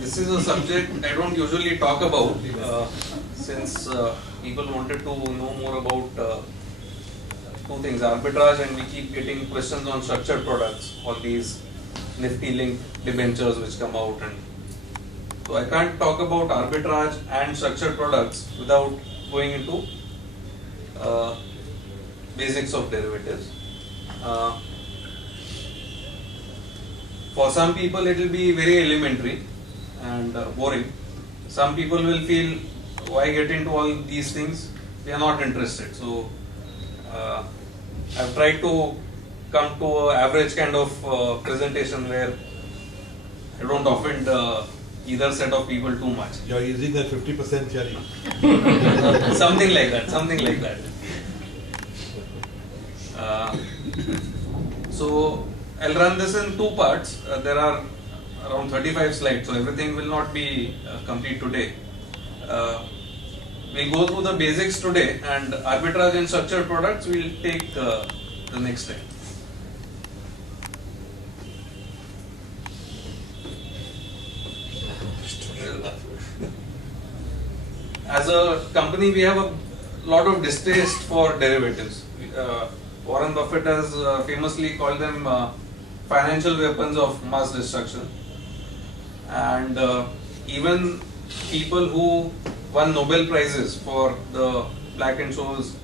This is a subject I don't usually talk about since people wanted to know more about two things, arbitrage, and we keep getting questions on structured products, all these Nifty linked debentures which come out, and so I can't talk about arbitrage and structured products without going into basics of derivatives. For some people it will be very elementary and boring. Some people will feel, why get into all these things? They are not interested. So I've tried to come to an average kind of presentation where I don't offend either set of people too much. You are using the 50% theory. Something like that. Something like that. So I'll run this in two parts. There are around 35 slides, so everything will not be complete today. We'll go through the basics today, and arbitrage and structured products we'll take the next time. As a company, we have a lot of distaste for derivatives. Warren Buffett has famously called them financial weapons of mass destruction. And even people who won Nobel Prizes for the Black-Scholes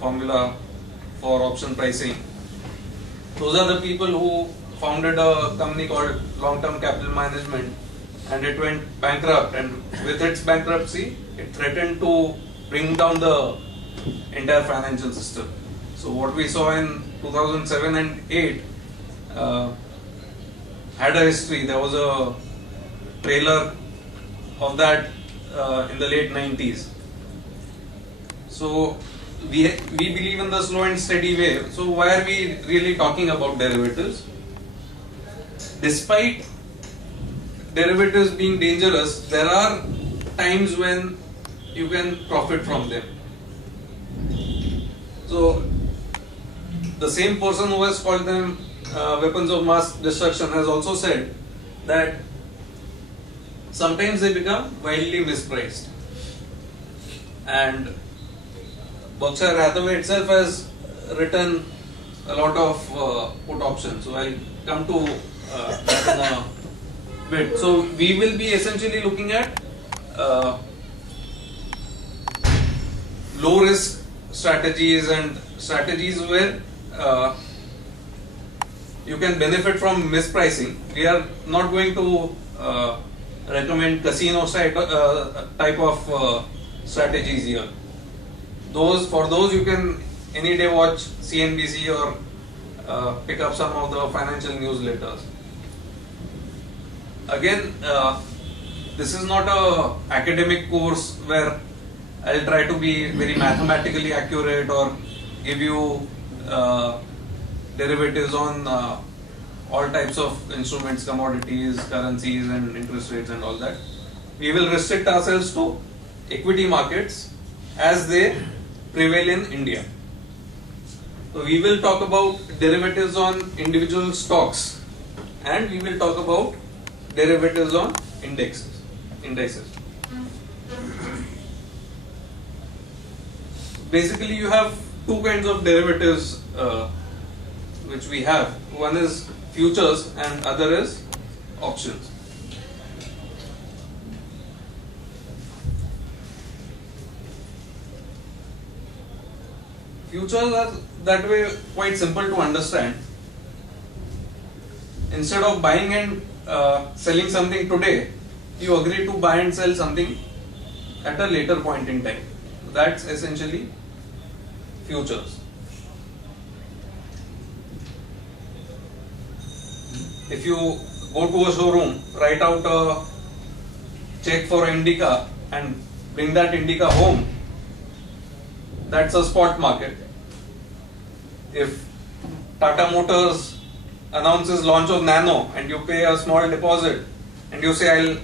formula for option pricing, those are the people who founded a company called Long-Term Capital Management, and it went bankrupt, and with its bankruptcy it threatened to bring down the entire financial system. So what we saw in 2007 and 8 had a history. There was a trailer of that in the late 90s. So we believe in the slow and steady way. So why are we really talking about derivatives? Despite derivatives being dangerous, there are times when you can profit from them. So the same person who has called them weapons of mass destruction has also said that sometimes they become wildly mispriced. And Berkshire Hathaway itself has written a lot of put options. So I'll come to that in a bit. So we will be essentially looking at low risk strategies and strategies where you can benefit from mispricing. We are not going to recommend casino type of strategies here. For those you can any day watch CNBC or pick up some of the financial newsletters. Again, this is not a academic course where I'll try to be very mathematically accurate or give you derivatives on all types of instruments, commodities, currencies and interest rates and all that. We will restrict ourselves to equity markets as they prevail in India. So we will talk about derivatives on individual stocks, and we will talk about derivatives on indices. Basically you have two kinds of derivatives which we have. One is futures and other is options. Futures are that way quite simple to understand. Instead of buying and selling something today, you agree to buy and sell something at a later point in time. That's essentially futures. If you go to a showroom, write out a check for Indica and bring that Indica home, that's a spot market. If Tata Motors announces launch of Nano and you pay a small deposit and you say I'll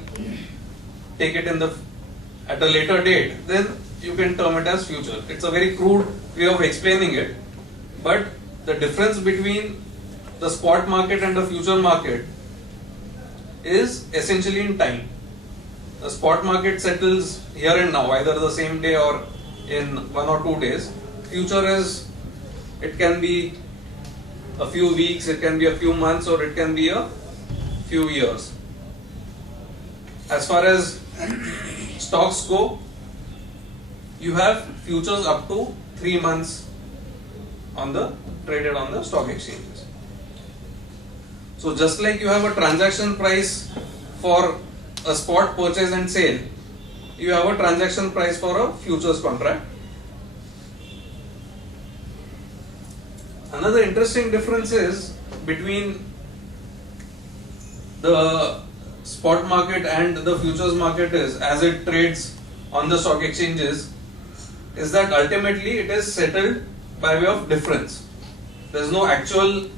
take it at a later date, then you can term it as future. It's a very crude way of explaining it, but the difference between the spot market and the future market is essentially in time. The spot market settles here and now, either the same day or in 1 or 2 days. Future is, it can be a few weeks, it can be a few months, or it can be a few years. As far as stocks go, you have futures up to 3 months traded on the stock exchanges. So just like you have a transaction price for a spot purchase and sale, you have a transaction price for a futures contract. Another interesting difference is between the spot market and the futures market is, as it trades on the stock exchanges, is that ultimately it is settled by way of difference. There is no actual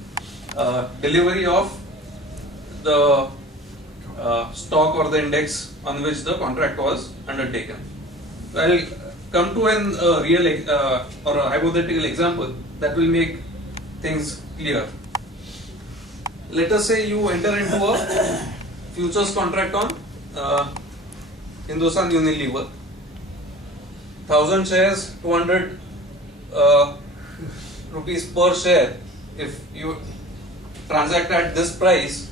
delivery of the stock or the index on which the contract was undertaken. So I will come to a real or a hypothetical example that will make things clear. Let us say you enter into a futures contract on Hindustan Unilever, 1000 shares, 200 rupees per share. If you transact at this price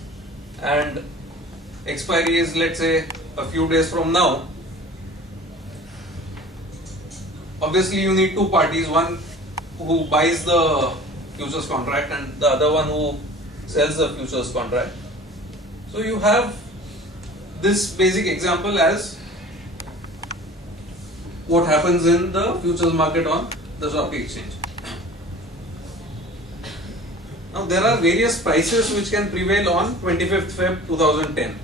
and expiry is, let's say, a few days from now, obviously you need two parties, one who buys the futures contract and the other one who sells the futures contract. So you have this basic example as what happens in the futures market on the stock exchange. Now there are various prices which can prevail on 25th Feb 2010.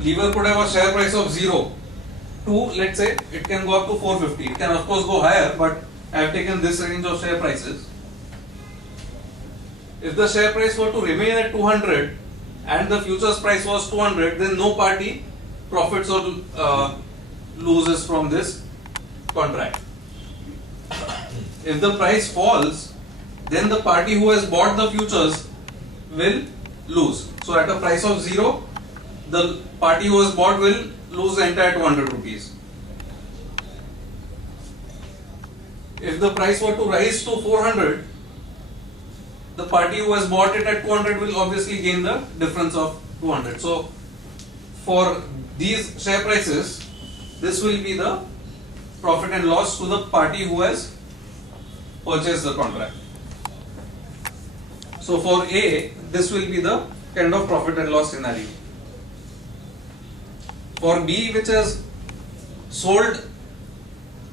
Lever could have a share price of 0 to, let's say, it can go up to 450. It can of course go higher, but I have taken this range of share prices. If the share price were to remain at 200 and the futures price was 200, then no party profits or loses from this contract. If the price falls, then the party who has bought the futures will lose. So at a price of 0, the party who has bought will lose the entire 200 rupees. If the price were to rise to 400, the party who has bought it at 200 will obviously gain the difference of 200. So for these share prices, this will be the profit and loss to the party who has purchased the contract. So for A, this will be the kind of profit and loss scenario. For B, which has sold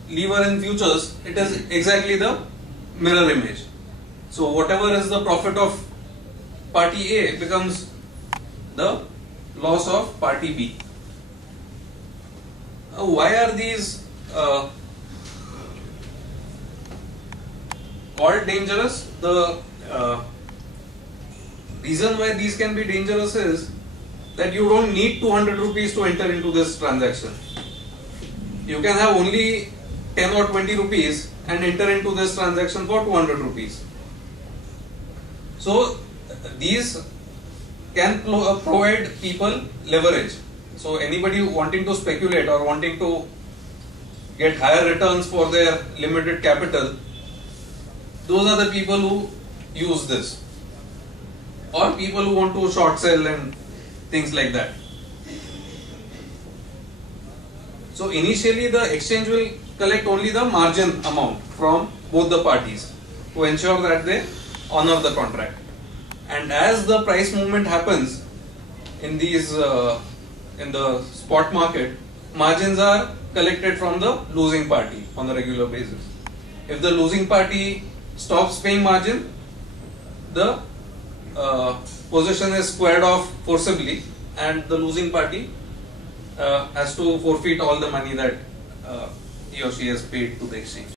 lever in futures, it is exactly the mirror image. So whatever is the profit of party A becomes the loss of party B. Why are these called dangerous? The reason why these can be dangerous is that you don't need 200 rupees to enter into this transaction. You can have only 10 or 20 rupees and enter into this transaction for 200 rupees. So these can provide people leverage. So anybody wanting to speculate or wanting to get higher returns for their limited capital, those are the people who use this, or people who want to short sell and things like that. So initially the exchange will collect only the margin amount from both the parties to ensure that they honor the contract. And as the price movement happens in these in the spot market, margins are collected from the losing party on a regular basis. If the losing party stops paying margin, the position is squared off forcibly and the losing party has to forfeit all the money that he or she has paid to the exchange.